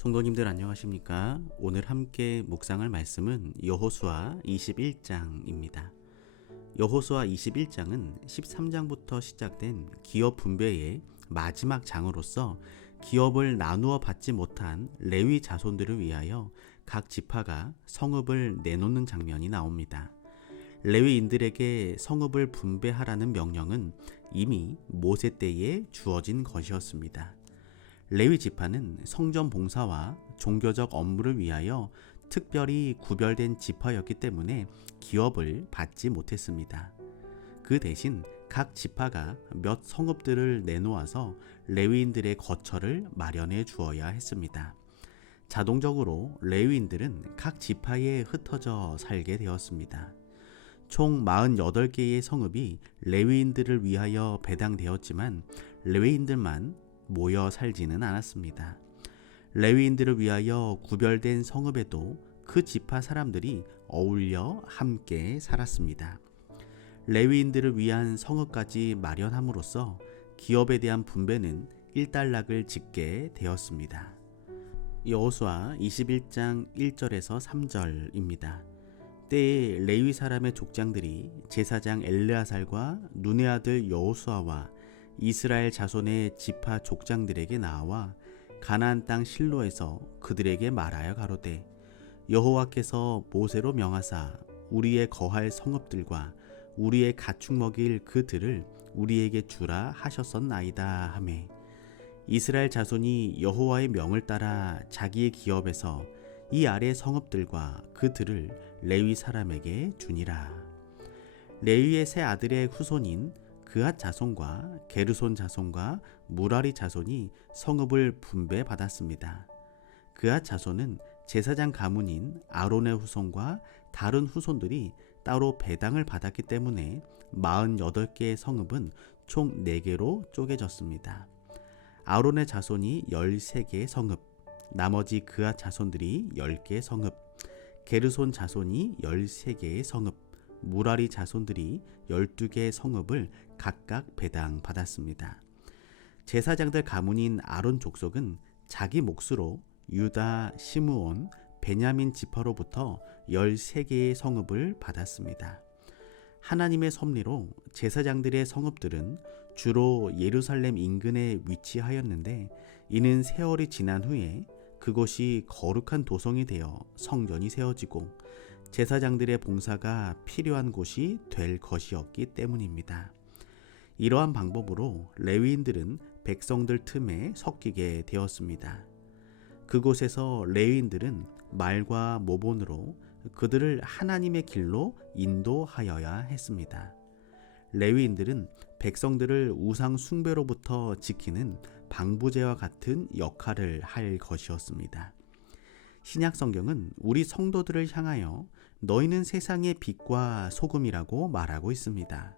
성도님들 안녕하십니까? 오늘 함께 묵상할 말씀은 여호수아 21장입니다. 여호수아 21장은 13장부터 시작된 기업 분배의 마지막 장으로서 기업을 나누어 받지 못한 레위 자손들을 위하여 각 지파가 성읍을 내놓는 장면이 나옵니다. 레위인들에게 성읍을 분배하라는 명령은 이미 모세 때에 주어진 것이었습니다. 레위 지파는 성전 봉사와 종교적 업무를 위하여 특별히 구별된 지파였기 때문에 기업을 받지 못했습니다. 그 대신 각 지파가 몇 성읍들을 내놓아서 레위인들의 거처를 마련해 주어야 했습니다. 자동적으로 레위인들은 각 지파에 흩어져 살게 되었습니다. 총 48개의 성읍이 레위인들을 위하여 배당되었지만 레위인들만 모여 살지는 않았습니다. 레위인들을 위하여 구별된 성읍에도 그 지파 사람들이 어울려 함께 살았습니다. 레위인들을 위한 성읍까지 마련함으로써 기업에 대한 분배는 일단락을 짓게 되었습니다. 여호수아 21장 1절에서 3절입니다. 때에 레위 사람의 족장들이 제사장 엘르아살과 눈의 아들 여호수아와 이스라엘 자손의 지파 족장들에게 나와 가나안 땅 실로에서 그들에게 말하여 가로되 여호와께서 모세로 명하사 우리의 거할 성읍들과 우리의 가축 먹일 그 들을 우리에게 주라 하셨었나이다 하매 이스라엘 자손이 여호와의 명을 따라 자기의 기업에서 이 아래 성읍들과 그 들을 레위 사람에게 주니라. 레위의 세 아들의 후손인 그앗 자손과 게르손 자손과 무라리 자손이 성읍을 분배받았습니다. 그앗 자손은 제사장 가문인 아론의 후손과 다른 후손들이 따로 배당을 받았기 때문에 48개의 성읍은 총 4개로 쪼개졌습니다. 아론의 자손이 13개의 성읍, 나머지 그앗 자손들이 10개의 성읍, 게르손 자손이 13개의 성읍, 무라리 자손들이 12개의 성읍을 각각 배당받았습니다. 제사장들 가문인 아론 족속은 자기 몫으로 유다, 시므온, 베냐민 지파로부터 13개의 성읍을 받았습니다. 하나님의 섭리로 제사장들의 성읍들은 주로 예루살렘 인근에 위치하였는데 이는 세월이 지난 후에 그곳이 거룩한 도성이 되어 성전이 세워지고 제사장들의 봉사가 필요한 곳이 될 것이었기 때문입니다. 이러한 방법으로 레위인들은 백성들 틈에 섞이게 되었습니다. 그곳에서 레위인들은 말과 모본으로 그들을 하나님의 길로 인도하여야 했습니다. 레위인들은 백성들을 우상 숭배로부터 지키는 방부제와 같은 역할을 할 것이었습니다. 신약 성경은 우리 성도들을 향하여 너희는 세상의 빛과 소금이라고 말하고 있습니다.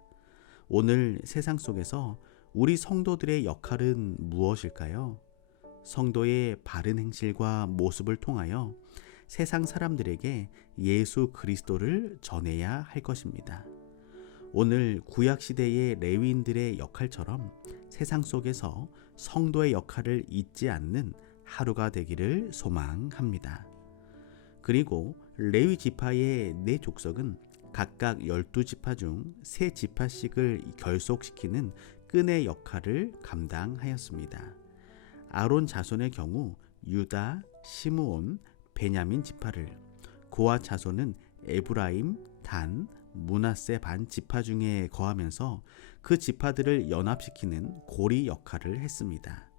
오늘 세상 속에서 우리 성도들의 역할은 무엇일까요? 성도의 바른 행실과 모습을 통하여 세상 사람들에게 예수 그리스도를 전해야 할 것입니다. 오늘 구약시대의 레위인들의 역할처럼 세상 속에서 성도의 역할을 잊지 않는 하루가 되기를 소망합니다. 그리고 레위 지파의 4족속은 각각 12지파 중 3지파씩을 결속시키는 끈의 역할을 감당하였습니다. 아론 자손의 경우 유다, 시므온, 베냐민 지파를, 고앗 자손은 에브라임, 단, 므낫세 반 지파 중에 거하면서 그 지파들을 연합시키는 고리 역할을 했습니다.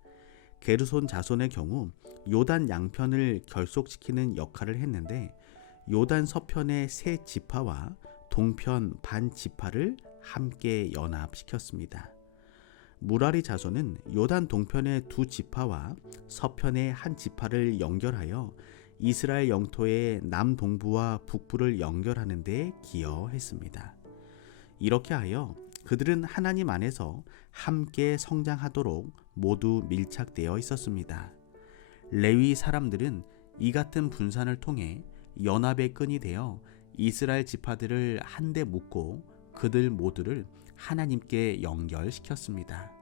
게르손 자손의 경우 요단 양편을 결속시키는 역할을 했는데 요단 서편의 3지파와 동편 반 지파를 함께 연합시켰습니다. 무라리 자손은 요단 동편의 2지파와 서편의 1지파를 연결하여 이스라엘 영토의 남동부와 북부를 연결하는 데 기여했습니다. 이렇게 하여 그들은 하나님 안에서 함께 성장하도록 모두 밀착되어 있었습니다. 레위 사람들은 이 같은 분산을 통해 연합의 끈이 되어 이스라엘 지파들을 한데 묶고 그들 모두를 하나님께 연결시켰습니다.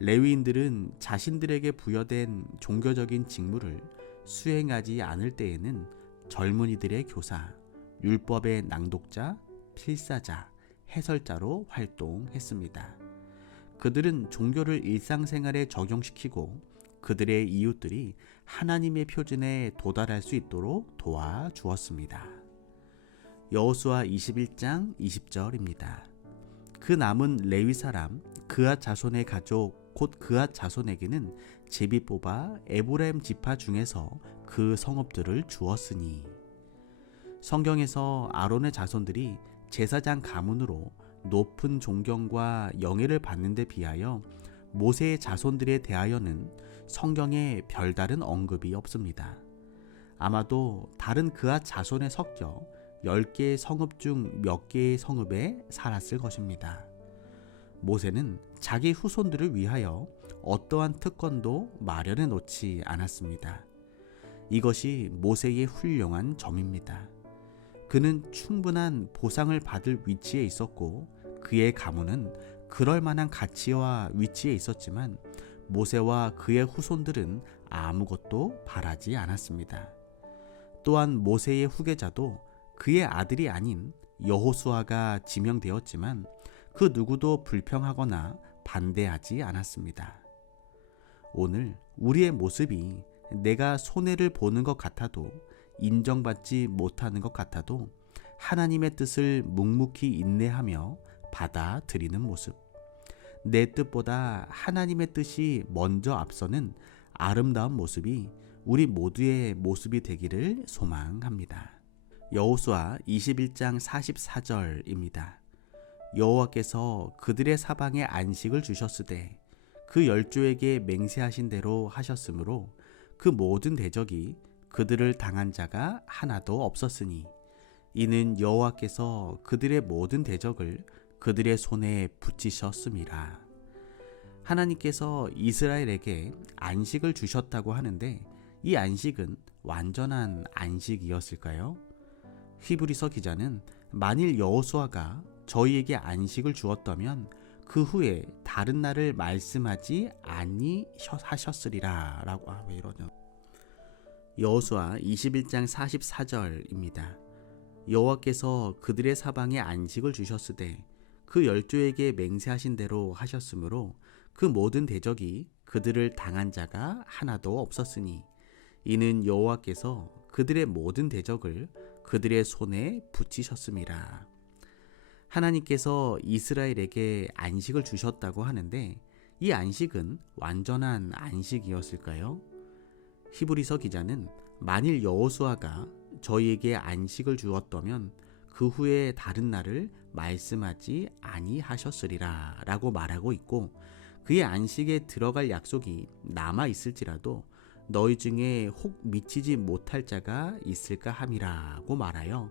레위인들은 자신들에게 부여된 종교적인 직무를 수행하지 않을 때에는 젊은이들의 교사, 율법의 낭독자, 필사자, 해설자로 활동했습니다. 그들은 종교를 일상생활에 적용시키고 그들의 이웃들이 하나님의 표준에 도달할 수 있도록 도와주었습니다. 여호수아 21장 20절입니다. 그 남은 레위 사람 그앗 자손의 가족 곧 그앗 자손에게는 제비 뽑아 에브라임 지파 중에서 그 성읍들을 주었으니. 성경에서 아론의 자손들이 제사장 가문으로 높은 존경과 영예를 받는 데 비하여 모세의 자손들에 대하여는 성경에 별다른 언급이 없습니다. 아마도 다른 그앗 자손에 섞여 10개의 성읍 중 몇 개의 성읍에 살았을 것입니다. 모세는 자기 후손들을 위하여 어떠한 특권도 마련해 놓지 않았습니다. 이것이 모세의 훌륭한 점입니다. 그는 충분한 보상을 받을 위치에 있었고 그의 가문은 그럴 만한 가치와 위치에 있었지만 모세와 그의 후손들은 아무것도 바라지 않았습니다. 또한 모세의 후계자도 그의 아들이 아닌 여호수아가 지명되었지만 그 누구도 불평하거나 반대하지 않았습니다. 오늘 우리의 모습이 내가 손해를 보는 것 같아도 인정받지 못하는 것 같아도 하나님의 뜻을 묵묵히 인내하며 받아들이는 모습, 내 뜻보다 하나님의 뜻이 먼저 앞서는 아름다운 모습이 우리 모두의 모습이 되기를 소망합니다. 여호수아 21장 44절입니다. 여호와께서 그들의 사방에 안식을 주셨으되 그 열조에게 맹세하신 대로 하셨으므로 그 모든 대적이 그들을 당한 자가 하나도 없었으니 이는 여호와께서 그들의 모든 대적을 그들의 손에 붙이셨음이라. 하나님께서 이스라엘에게 안식을 주셨다고 하는데 이 안식은 완전한 안식이었을까요? 히브리서 기자는 만일 여호수아가 저희에게 안식을 주었다면 그 후에 다른 날을 말씀하지 아니하셨으리라 라고 왜 이러냐. 여호수아 21장 44절입니다. 여호와께서 그들의 사방에 안식을 주셨으되 그 열조에게 맹세하신 대로 하셨으므로 그 모든 대적이 그들을 당한 자가 하나도 없었으니 이는 여호와께서 그들의 모든 대적을 그들의 손에 붙이셨음이라. 하나님께서 이스라엘에게 안식을 주셨다고 하는데 이 안식은 완전한 안식이었을까요? 히브리서 기자는 만일 여호수아가 저희에게 안식을 주었다면 그 후에 다른 날을 말씀하지 아니하셨으리라 라고 말하고 있고 그의 안식에 들어갈 약속이 남아 있을지라도 너희 중에 혹 미치지 못할 자가 있을까 함이라고 말하여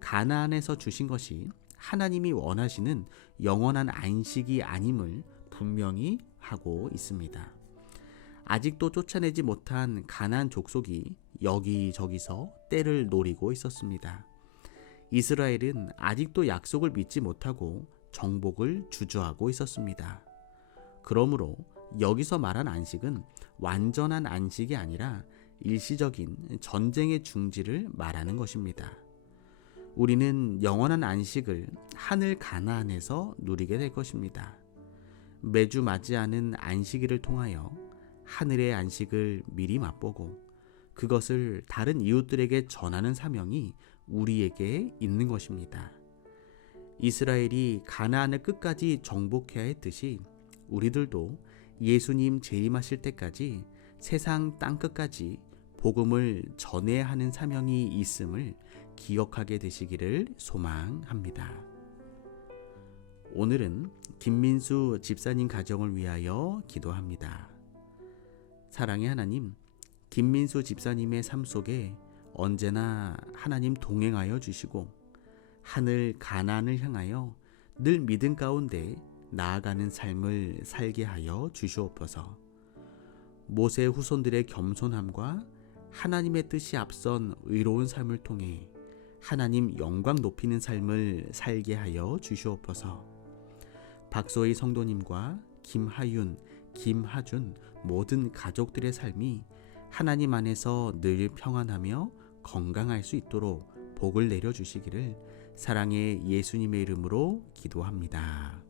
가나안에서 주신 것이 하나님이 원하시는 영원한 안식이 아님을 분명히 하고 있습니다. 아직도 쫓아내지 못한 가나안 족속이 여기저기서 때를 노리고 있었습니다. 이스라엘은 아직도 약속을 믿지 못하고 정복을 주저하고 있었습니다. 그러므로 여기서 말한 안식은 완전한 안식이 아니라 일시적인 전쟁의 중지를 말하는 것입니다. 우리는 영원한 안식을 하늘 가나안에서 누리게 될 것입니다. 매주 맞이하는 안식일을 통하여 하늘의 안식을 미리 맛보고 그것을 다른 이웃들에게 전하는 사명이 우리에게 있는 것입니다. 이스라엘이 가나안을 끝까지 정복해야 했듯이 우리들도 예수님 재림하실 때까지 세상 땅끝까지 복음을 전해야 하는 사명이 있음을 기억하게 되시기를 소망합니다. 오늘은 김민수 집사님 가정을 위하여 기도합니다. 사랑의 하나님, 김민수 집사님의 삶 속에 언제나 하나님 동행하여 주시고 하늘 가나안을 향하여 늘 믿음 가운데 나아가는 삶을 살게 하여 주시옵소서. 모세 후손들의 겸손함과 하나님의 뜻이 앞선 의로운 삶을 통해 하나님 영광 높이는 삶을 살게 하여 주시옵소서. 박소희 성도님과 김하윤, 김하준 모든 가족들의 삶이 하나님 안에서 늘 평안하며 건강할 수 있도록 복을 내려주시기를 사랑의 예수님의 이름으로 기도합니다.